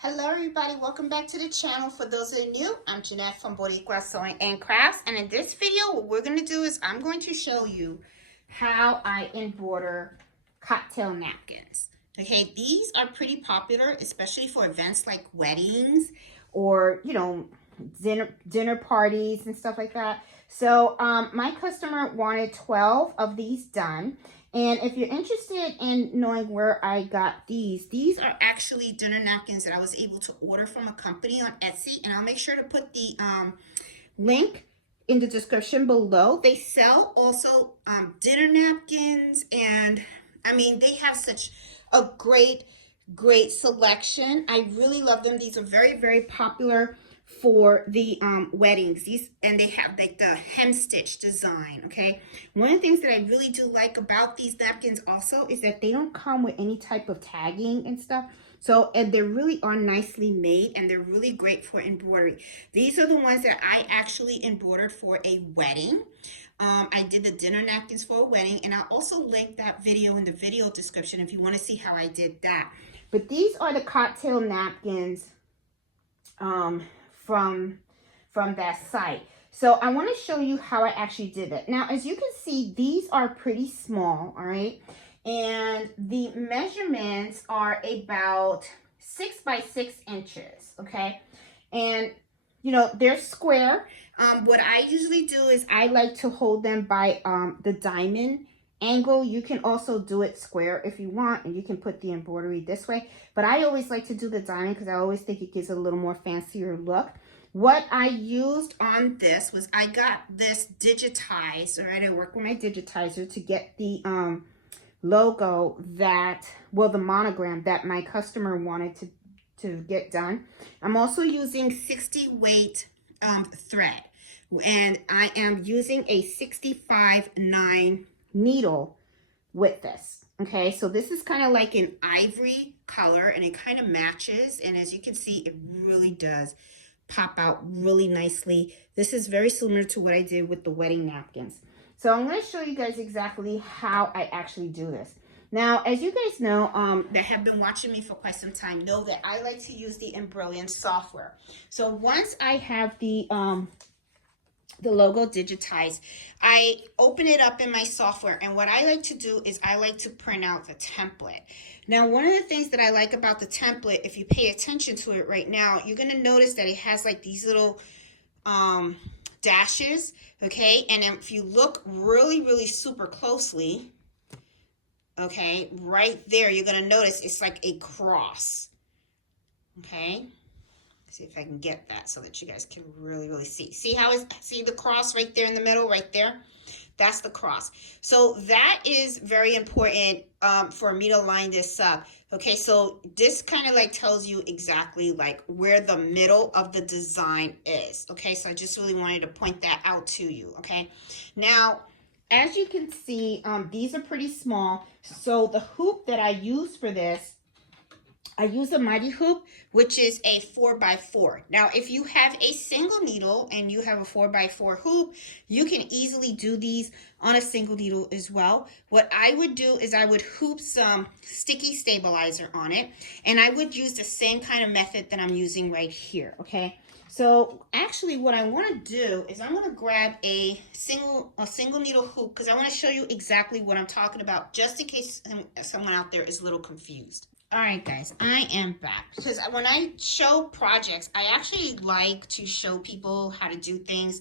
Hello everybody, welcome back to the channel. For those of you new, I'm Jeanette from Boricua Sewing and Crafts, and in this video what we're going to do is I'm going to show you how I embroider cocktail napkins. Okay, these are pretty popular, especially for events like weddings or dinner parties and stuff like that. So my customer wanted 12 of these done. And if you're interested in knowing where I got these are actually dinner napkins that I was able to order from a company on Etsy. And I'll make sure to put the link in the description below. They sell also dinner napkins. And I mean, they have such a great selection. I really love them. These are very, very popular for the weddings. And they have like the hem stitch design. Okay, one of the things that I really do like about these napkins also is that they don't come with any type of tagging and stuff. So, and they really are nicely made, and they're really great for embroidery. These are the ones that I actually embroidered for a wedding. I did the dinner napkins for a wedding, and I'll also link that video in the video description if you want to see how I did that. But these are the cocktail napkins from that site. So I want to show you how I actually did it. Now, as you can see, these are pretty small, all right? And the measurements are about 6 by 6 inches, okay? And, you know, they're square. What I usually do is I like to hold them by the diamond angle. You can also do it square if you want, and you can put the embroidery this way. But I always like to do the diamond because I always think it gives it a little more fancier look. What I used on this was I got this digitized, all right? I work with my digitizer to get the logo that, well, the monogram that my customer wanted to get done. I'm also using 60 weight thread, and I am using a 65/9 needle with this. Okay, so this is kind of like an ivory color, and it kind of matches, and as you can see, it really does pop out really nicely. This is very similar to what I did with the wedding napkins. So I'm going to show you guys exactly how I actually do this. Now, as you guys know, that have been watching me for quite some time, know that I like to use the Embroider software. So once I have the logo digitized, I open it up in my software, and what I like to do is I like to print out the template. Now, one of the things that I like about the template, if you pay attention to it right now, you're going to notice that it has like these little dashes, okay? And if you look really, really super closely, okay, right there, you're going to notice it's like a cross, okay? See if I can get that so that you guys can really see. See how it's, see the cross right there in the middle, right there? That's the cross. So that is very important for me to line this up. Okay, so this kind of like tells you exactly like where the middle of the design is. Okay, so I just really wanted to point that out to you. Okay, now as you can see, these are pretty small. So the hoop that I use for this, I use a mighty hoop, which is a 4x4. Now, if you have a single needle and you have a 4x4 hoop, you can easily do these on a single needle as well. What I would do is I would hoop some sticky stabilizer on it, and I would use the same kind of method that I'm using right here, okay? So actually what I want to do is I'm going to grab a single needle hoop because I want to show you exactly what I'm talking about, just in case someone out there is a little confused. All right, guys, I am back because when I show projects, I actually like to show people how to do things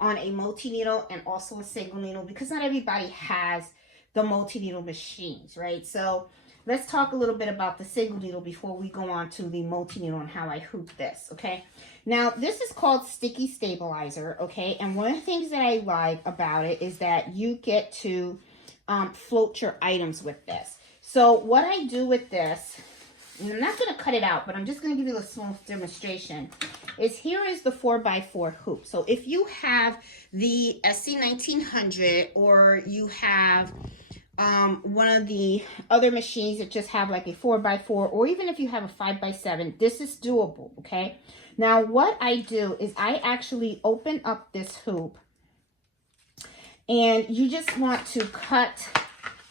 on a multi-needle and also a single needle because not everybody has the multi-needle machines, right? So let's talk a little bit about the single needle before we go on to the multi-needle and how I hoop this, okay? Now, this is called sticky stabilizer, okay? And one of the things that I like about it is that you get to float your items with this. So what I do with this, and I'm not going to cut it out, but I'm just going to give you a small demonstration, is here is the 4x4 hoop. So if you have the SC1900 or you have one of the other machines that just have like a 4x4, or even if you have a 5x7, this is doable, okay? Now what I do is I actually open up this hoop, and you just want to cut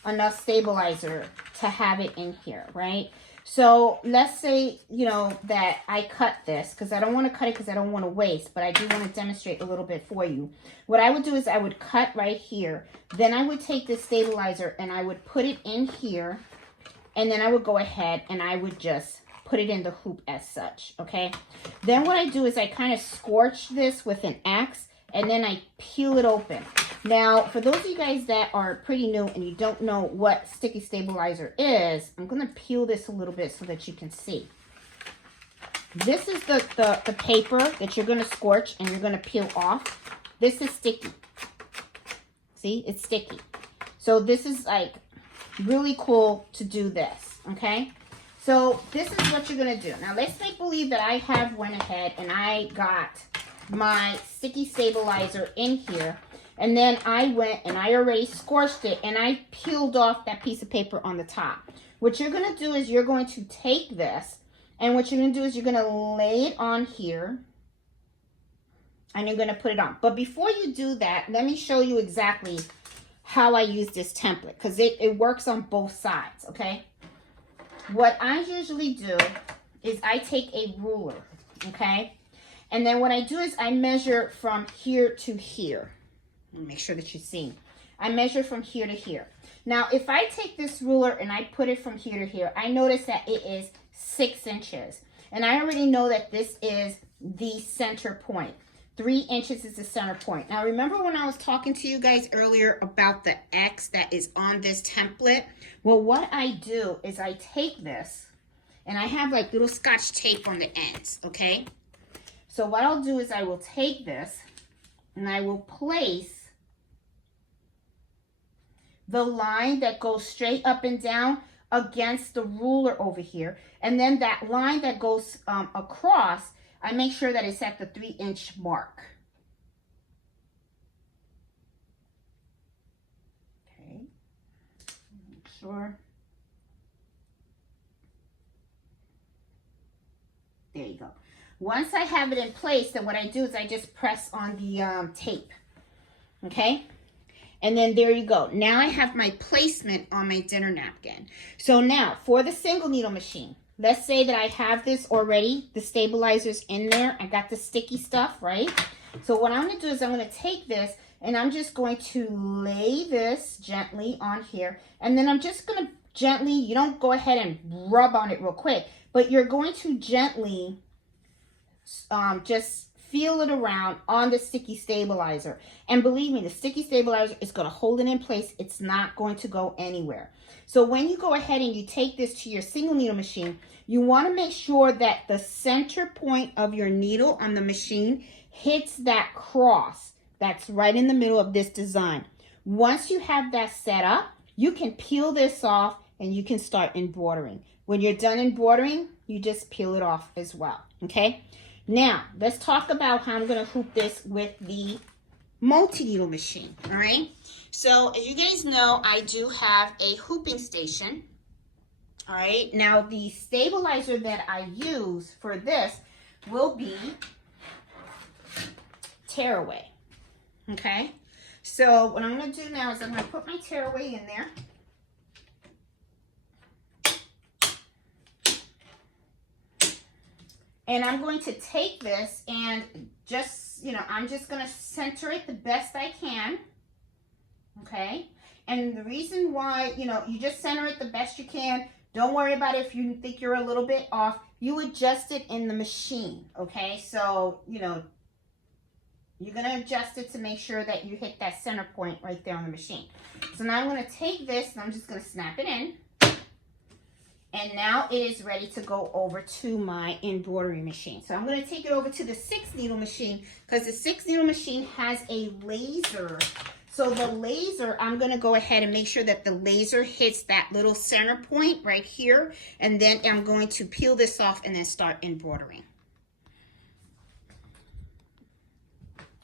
enough stabilizer to have it in here, right? So let's say, you know, that I cut this, because I don't want to cut it because I don't want to waste, but I do want to demonstrate a little bit for you. What I would do is I would cut right here. Then I would take this stabilizer and I would put it in here. And then I would go ahead and I would just put it in the hoop as such, okay? Then what I do is I kind of scorch this with an axe and then I peel it open. Now, for those of you guys that are pretty new and you don't know what sticky stabilizer is, I'm going to peel this a little bit so that you can see. This is the paper that you're going to scorch and you're going to peel off. This is sticky. See, it's sticky. So this is like really cool to do this, okay? So this is what you're going to do. Now, let's make believe that I have went ahead and I got my sticky stabilizer in here. And then I went and I already scorched it and I peeled off that piece of paper on the top. What you're going to do is you're going to take this and what you're going to do is you're going to lay it on here and you're going to put it on. But before you do that, let me show you exactly how I use this template because it works on both sides, okay? What I usually do is I take a ruler, okay? And then what I do is I measure from here to here. Make sure that you see. I measure from here to here. Now, if I take this ruler and I put it from here to here, I notice that it is 6 inches. And I already know that this is the center point. 3 inches is the center point. Now, remember when I was talking to you guys earlier about the X that is on this template? Well, what I do is I take this and I have like little Scotch tape on the ends, okay? So what I'll do is I will take this and I will place the line that goes straight up and down against the ruler over here. And then that line that goes across, I make sure that it's at the 3-inch mark. Okay, make sure. There you go. Once I have it in place, then what I do is I just press on the tape. Okay? And then there you go. Now I have my placement on my dinner napkin. So now for the single needle machine, let's say that I have this already, the stabilizer's in there. I got the sticky stuff, right? So what I'm going to do is I'm going to take this and I'm just going to lay this gently on here. And then I'm just going to gently, you don't go ahead and rub on it real quick, but you're going to gently just feel it around on the sticky stabilizer. And believe me, the sticky stabilizer is going to hold it in place. It's not going to go anywhere. So when you go ahead and you take this to your single needle machine, you want to make sure that the center point of your needle on the machine hits that cross that's right in the middle of this design. Once you have that set up, you can peel this off and you can start embroidering. When you're done embroidering, you just peel it off as well, okay? Now, let's talk about how I'm going to hoop this with the multi-needle machine, all right? So, as you guys know, I do have a hooping station, all right? Now, the stabilizer that I use for this will be tearaway, okay? So, what I'm going to do now is I'm going to put my tearaway in there. And I'm going to take this and just, you know, I'm just going to center it the best I can. Okay. And the reason why, you know, you just center it the best you can. Don't worry about it if you think you're a little bit off. You adjust it in the machine. Okay. So, you know, you're going to adjust it to make sure that you hit that center point right there on the machine. So now I'm going to take this and I'm just going to snap it in. And now it is ready to go over to my embroidery machine. So I'm going to take it over to the 6-needle machine because the 6-needle machine has a laser. So the laser, I'm going to go ahead and make sure that the laser hits that little center point right here. And then I'm going to peel this off and then start embroidering.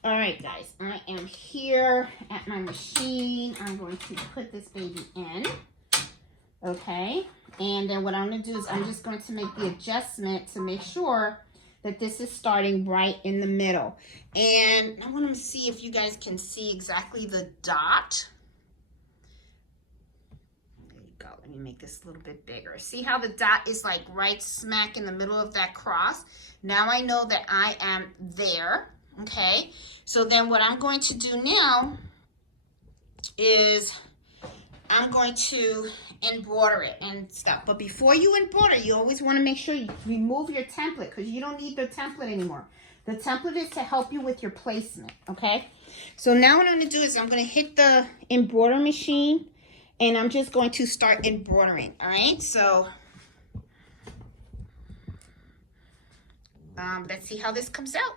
All right, guys, I am here at my machine. I'm going to put this baby in. Okay. And then what I'm going to do is I'm just going to make the adjustment to make sure that this is starting right in the middle. And I want to see if you guys can see exactly the dot. There you go. Let me make this a little bit bigger. See how the dot is like right smack in the middle of that cross? Now I know that I am there, okay? So then what I'm going to do now is I'm going to embroider it and stuff. But before you embroider, you always want to make sure you remove your template because you don't need the template anymore. The template is to help you with your placement, okay? So now what I'm going to do is I'm going to hit the embroider machine and I'm just going to start embroidering, all right? So let's see how this comes out.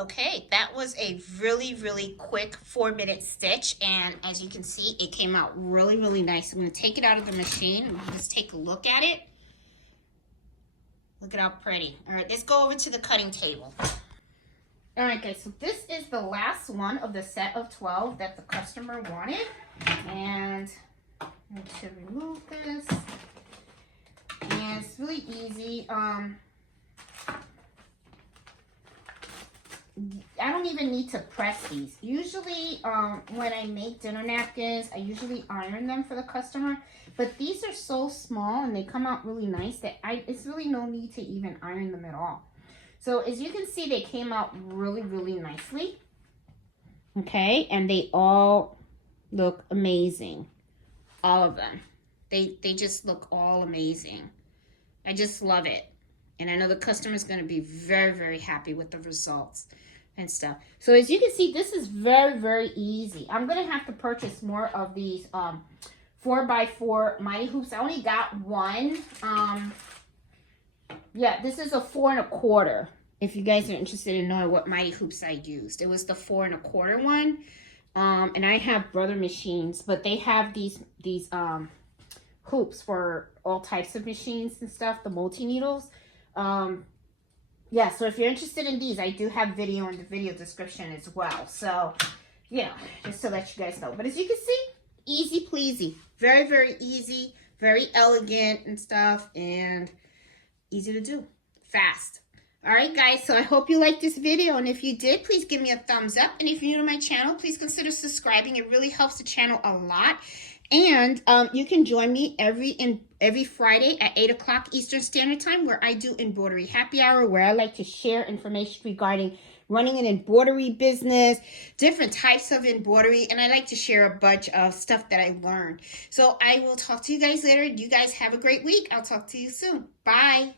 Okay, that was a really quick 4-minute stitch, and as you can see, it came out really nice. I'm going to take it out of the machine and just take a look at it. Look at how pretty. All right, let's go over to the cutting table. All right, guys, so this is the last one of the set of 12 that the customer wanted, and I'm going to remove this, and it's really easy. I don't even need to press these. Usually, when I make dinner napkins, I usually iron them for the customer. But these are so small and they come out really nice that it's really no need to even iron them at all. So as you can see, they came out really nicely. Okay, and they all look amazing. All of them. They just look all amazing. I just love it. And I know the customer's going to be very happy with the results and stuff. So as you can see, this is very easy. I'm going to have to purchase more of these 4x4 mighty hoops. I only got one. Yeah, this is a 4 1/4. If you guys are interested in knowing what mighty hoops I used. It was the 4 1/4 one. And I have brother machines, but they have these hoops for all types of machines and stuff, the multi-needles. Yeah, so if you're interested in these, I do have video in the video description as well. So, you know, just to let you guys know. But as you can see, easy pleasy. Very easy, very elegant and stuff, and easy to do, fast. All right, guys, so I hope you liked this video, and if you did, please give me a thumbs up. And if you're new to my channel, please consider subscribing. It really helps the channel a lot. And you can join me every Friday at 8 o'clock Eastern Standard Time, where I do embroidery happy hour, where I like to share information regarding running an embroidery business, different types of embroidery, and I like to share a bunch of stuff that I learned. So I will talk to you guys later. You guys have a great week. I'll talk to you soon. Bye.